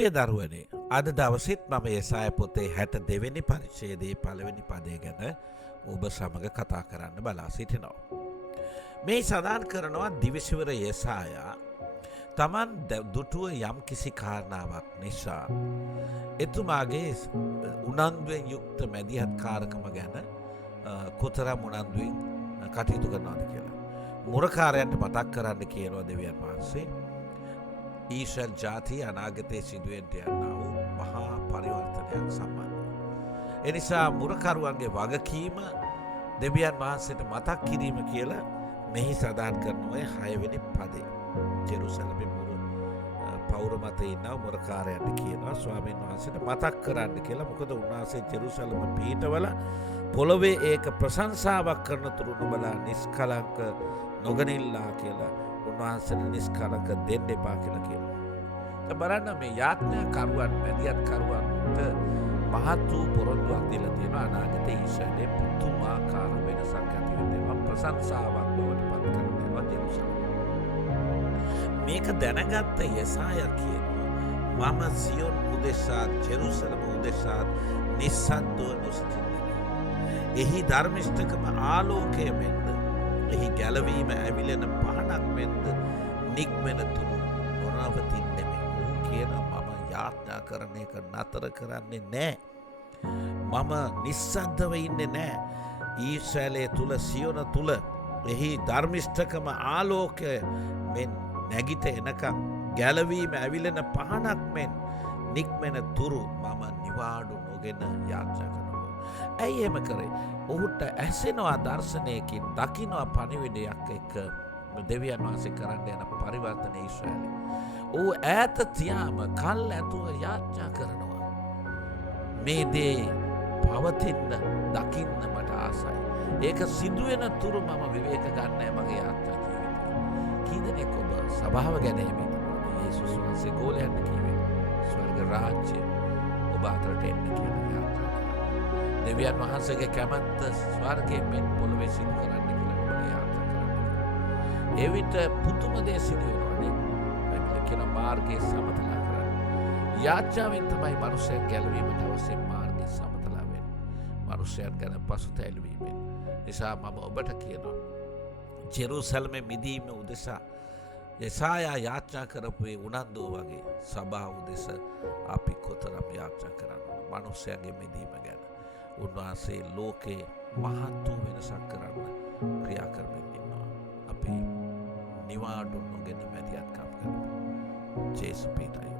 ප්‍රිය දරුවනේ, අද දවසෙත් මම යසාය පොතේ 62 වෙනි පරිච්ඡේදයේ පළවෙනි පදය ගැන ඔබ සමග කතා කරන්න බලා සිටිනවා. මේ සඳහන් කරනවා දිවිසිවර යසායා තමන් දුටුව යම් කිසි කාරණාවක් නිසා එතුමාගේ උනන්දුවෙන් යුක්ත මැදිහත් කාරකම ගැන කොතරම් උනන්දුවෙන් කටයුතු කරනවාද කියලා. මුරකාරයන්ට මතක් කරන්න කියනවා දෙවියන් වහන්සේ. ඊශ්‍රායල් ජාතිය අනාගතයේ සිදුවෙන්ට යන්නා වූ මහා පරිවර්තනයක් සම්බන්ධව. එනිසා මුරකරුවන්ගේ වගකීම දෙවියන් වහන්සේට මතක් කිරීම කියලා මෙහි සඳහන් කරනවා 6 වෙනි පදේ. ජෙරුසලමේ මුරු පෞර මත ඉන්නව මුරකාරයන්ට කියනවා ස්වාමීන් වහන්සේට මතක් කරන්න කියලා. මොකද උන්වහන්සේ ජෙරුසලම පිහිටවල පොළොවේ ඒක ප්‍රශංසාවක් කරන තුරු නුඹලා නිස්කලංක නොගනිල්ලා කියලා උන්වහන්සේට නිස්කලංක දෙන්න එපා කියලා කියනවා. බලන්න මේ යාඥාකරුවන් මැදිහත් කරුවන්ට මහත් වූ පොරොන්දුවක් දීලා තියෙනවා. අනාගතයේ ඊශ්‍රායලයේ පුදුමාකාර වෙනසක් ඇති වෙනවා. ප්‍රශංසාවක් බවට පත් කරනවා ජෙරුසලම. මේක දැනගත්ත යසායා කියනවා මම සියොන් උදෙසා ජෙරුසලම උදෙසා නිස්සද්දව නොසිටින්නේ. එහි ධර්මිෂ්ඨකම ආලෝකය මෙන්ද එහි ගැලවීම ඇවිලෙන පහනක් මෙන්ද නික්මෙන තුරු නොනවතින්නේ මේ. ඔහු කියනවා මම යාඥා කරන එක නතර කරන්නේ නැහැ. මම නිස්සද්දව ඉන්නේ නැහැ. ඊශ්‍රායලයේ තුල සියොන තුල එහි ධර්මිෂ්ඨකම ආලෝකය මෙන් නැගිට එනකම් ගැලවීම ඇවිලෙන පහනක් මෙන් නික්මෙන තුරු මම නිවාඩු නොගෙන යාඥා කරනවා. ඇයි එහෙම කරේ? ඔහුට ඇසෙනවා දර්ශනයකින්, දකින්නවා පණිවිඩයක් එක්ක දෙවියන් වහන්සේ කරන්න යන පරිවර්තන ඊශ්‍රායලයේ. ඔහු ඈත තියාම කල් ඇතුව යාඥා කරනවා. මේ දේ පවතින්න දකින්න මට ආසයි. ඒක සිදුවෙන තුරු මම විවේක ගන්නෑ මගේ යාඥා ජීවිතේ. කී දෙනෙක් ඔබ සභාව ගැන හිතනවද? යේසුස් වහන්සේ ගෝලයන්ට කිව්වේ ස්වර්ග රාජ්‍ය ඔබ අතරට එන්න කියලා යාඥා. දෙවියන් වහන්සේගේ කැමැත්ත ස්වර්ගයෙන් මෙන් පොළොවේ සිදු කරන්න කියලා ඔබ යාඥා කරන්න. ඒ විට පුදුම දේ සිදු වෙනවා නේ. බයිබලයේ කියන මාර්ගයේ සමතලා කරන්න. යාඥාවෙන් තමයි මනුෂ්‍යයන් ගැලවීමට අවශ්‍ය මාර්ගය සමතලා වෙන්නේ. මනුෂ්‍යයන් ගැන පසුතැවිලීමෙන්. නිසා මම ඔබට කියනවා ජෙරුසලමේ මිදීම උදෙසා යසායා යාඥා කරපු ඒ උනන්දුව වගේ සභාව උදෙසා අපි කොතරම් යාඥා කරන්න ඕන මනුෂ්‍යයන්ගේ මිදීම ගැන. උන්වහන්සේ ලෝකේ මහත් වූ වෙනසක් කරන්න ක්‍රියා කරමින් ඉන්නවා. අපි නිවාඩු නොගෙන මැදිහත්කම් කරමු. ජේසුස් පිටයි.